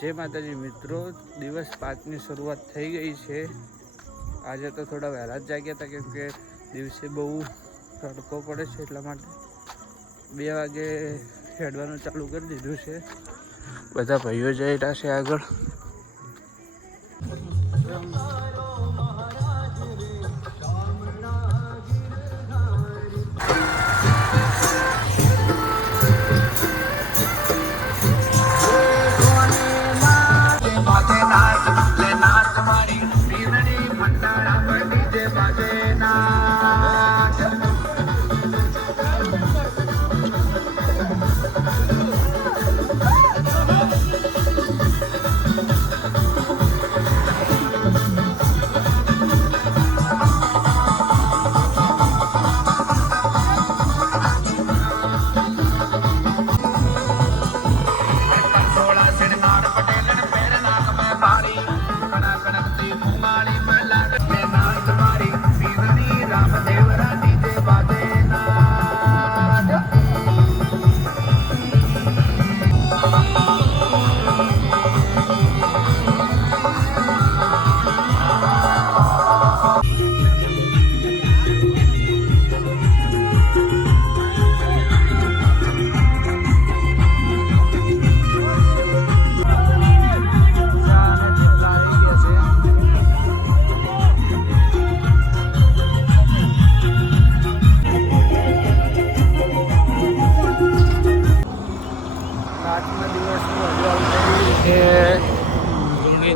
જય માતાજી મિત્રો, દિવસ 5ની શરૂઆત થઈ ગઈ છે। આજે તો થોડા વહેલા જ જાગ્યા હતા કેમ કે દિવસે બહુ તડકો પડે છે, એટલા માટે 2 વાગે હેડવાનું ચાલુ કરી દીધું છે। બધા ભાઈઓ જઈ રહ્યા છે આગળ।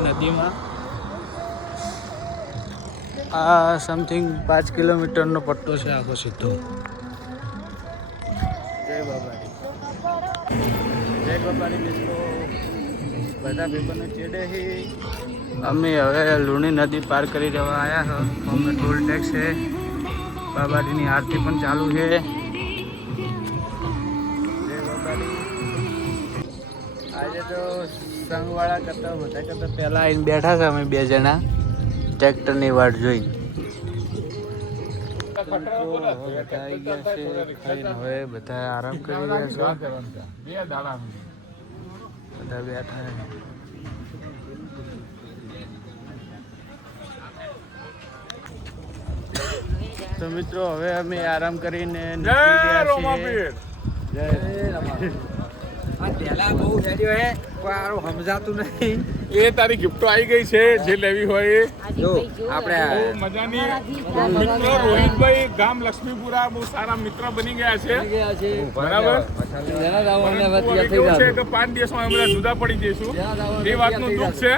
નદીમાં આ સમથિંગ 5 કિલોમીટરનો પટ્ટો છે આખો સીધો। જય બાબારી મિત્રો, બધા ભાઈબંધો ચેડે છે। અમે હવે લુણી નદી પાર કરી જવા આવ્યા છો। અમે ટોલ ટેક્સ છે, બાબારીની આરતી પણ ચાલુ છે। જય બાબારી। આજે તો સંઘવાળા કરતા પહેલા આવીને બેઠા છે અમે 2 જણા ટ્રેક્ટરની વાટ જોઈ। બધા આવી ગયા છે, ખાઈને હવે બધા આરામ કરી રહ્યા છે। બધા બેઠા છે। તો મિત્રો હવે અમે આરામ કરીને પહેલા બહુ હેડ્યો હે, કોઈ સમજાતું નહીં। એ તારી ગિફ્ટો આવી ગઈ છે, જે લેવી હોય એ। જો આપણે મજાની મિત્ર રોહિતભાઈ ગામ લક્ષ્મીપુરા બહુ સારા મિત્ર બની ગયા છે, બરાબર। કેવું છે કે 5 દિવસમાં અમે બધા જુદા પડી જઈશું, એ વાતનું દુઃખ છે।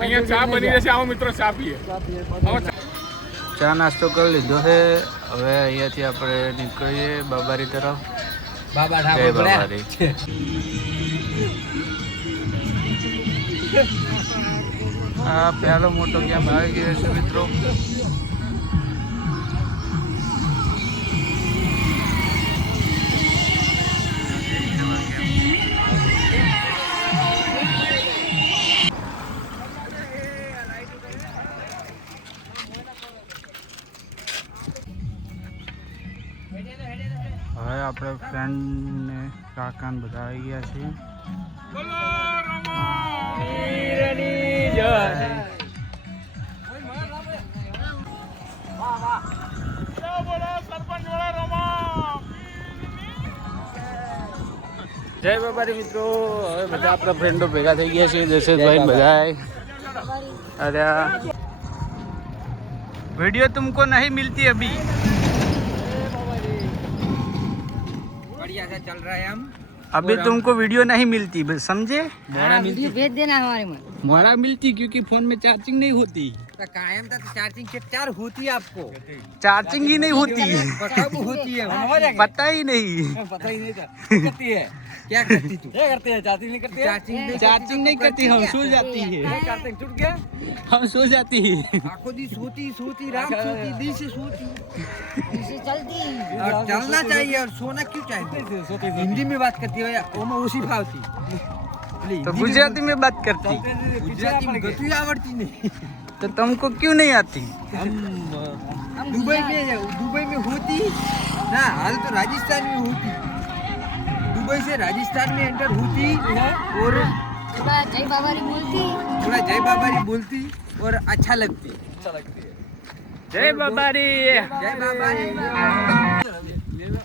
અહીંયા ચા બની જશે, આવો મિત્રો ચા પીએ। ચા નાસ્તો કરી લીધો છે, હવે અહીંયાથી આપણે નીકળીએ બાબારી તરફ। બાબા જય બાબારી। આ પહેલો મોટો કેમ્પ આવી ગયો છે મિત્રો। હવે આપણે ફ્રેન્ડ ને કાકા ને બધા આવી ગયા છીએ। જય બાબારી મિત્રો, હવે બધા આપણા ફ્રેન્ડો ભેગા થઈ ગયા છે। દશરથભાઈ બધા અરે वीडियो तुमको नहीं मिलती अभी, बढ़िया से चल रहा है हम। अभी तुमको वीडियो नहीं मिलती, बस समझे? वीडियो भेज देना हमारे में। मोड़ा मिलती क्योंकि फोन में चार्जिंग नहीं होती। तो कायम तक चार्जिंग के 4 होती है आपको, चार्जिंग ही नहीं होती, कब होती है पता ही नहीं। पता ही नहीं था करती है। क्या करती तू? क्या करते हैं? चार्जिंग नहीं करती है। चार्जिंग नहीं करती, हम सो जाती है। क्या करते हैं? टूट गया, हम सो जाती है। आखो दी सोती रात सोती दी से सोती चलती। और चलना चाहिए और सोना क्यों चाहिए? हिंदी में बात करती है, वो में उसी भावती। तो गुजराती में बात करती, गुजराती में गति आवड़ती नहीं। तो तुमको क्यों नहीं आती? हम दुबई में होती ना, हाल तो राजस्थान में होती। दुबई से राजस्थान में एंटर होती और थोड़ा जय बाबारी बोलती थोड़ा जय बाबारी बोलती और अच्छा लगती જય બાબારી. જય બાબારી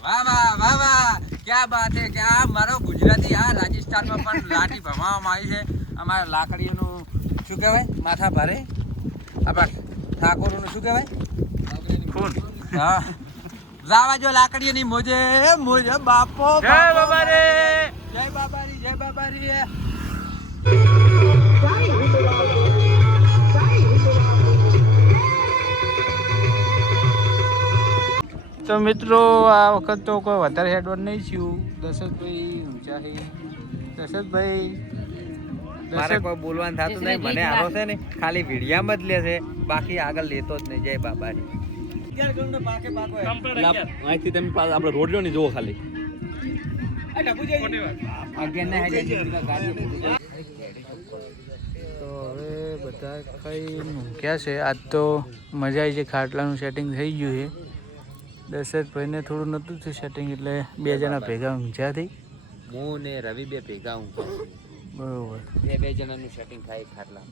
વાહ વાહ વાહ વાહ ક્યાં બાત હે કે આ મારો ગુજરાતી આ રાજસ્થાનમાં પણ લાઠી ભમાવામાં આવી છે અમારા લાકડીઓનું શું કહેવાય માથા ભારે આપણા ઠાકોરોનું શું કહેવાય ફોન. હા લાવા જો લાકડીઓની મોજે મોજે બાપો જય બાબારી. જય બાબારી જય બાબારી તો મિત્રો આ વખત તો કોઈ વધારે હેડવર્ડ નહીં થયું. દશરથભાઈ ઊંચા છે. દશરથભાઈ મારે કોઈ બોલવાનું થતું નહીં મને આરો છે ને ખાલી વિડિયામાં જ લે છે બાકી આગળ લેતો જ નહીં જય બાબારી અહીંથી તમે આપણે રોડ લો ને જોવો ખાલી તો હવે બધા કઈ મૂક્યા છે. આજ તો મજા આવી છે. ખાટલાનું સેટિંગ થઈ ગયું છે. દશરથભાઈને થોડું નહોતું થયું સેટિંગ એટલે બે જણા ભેગા ઊંઘ્યા થઈ. હું ને રવિ બે ભેગા હું બરોબર. બે જણાનું સેટિંગ થાય ખાટલા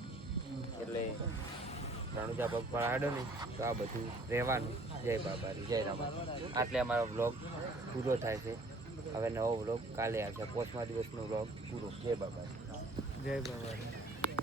એટલે રણુજા પગ પર આડો ને તો આ બધું રહેવાનું. જય બાબારી જય રામારી. આટલે અમારો વ્લોગ પૂરો થાય છે. હવે નવો વ્લોગ કાલે આવશે. 5મા દિવસનો વ્લોગ પૂરો. જય બાબારી. જય બાબારી.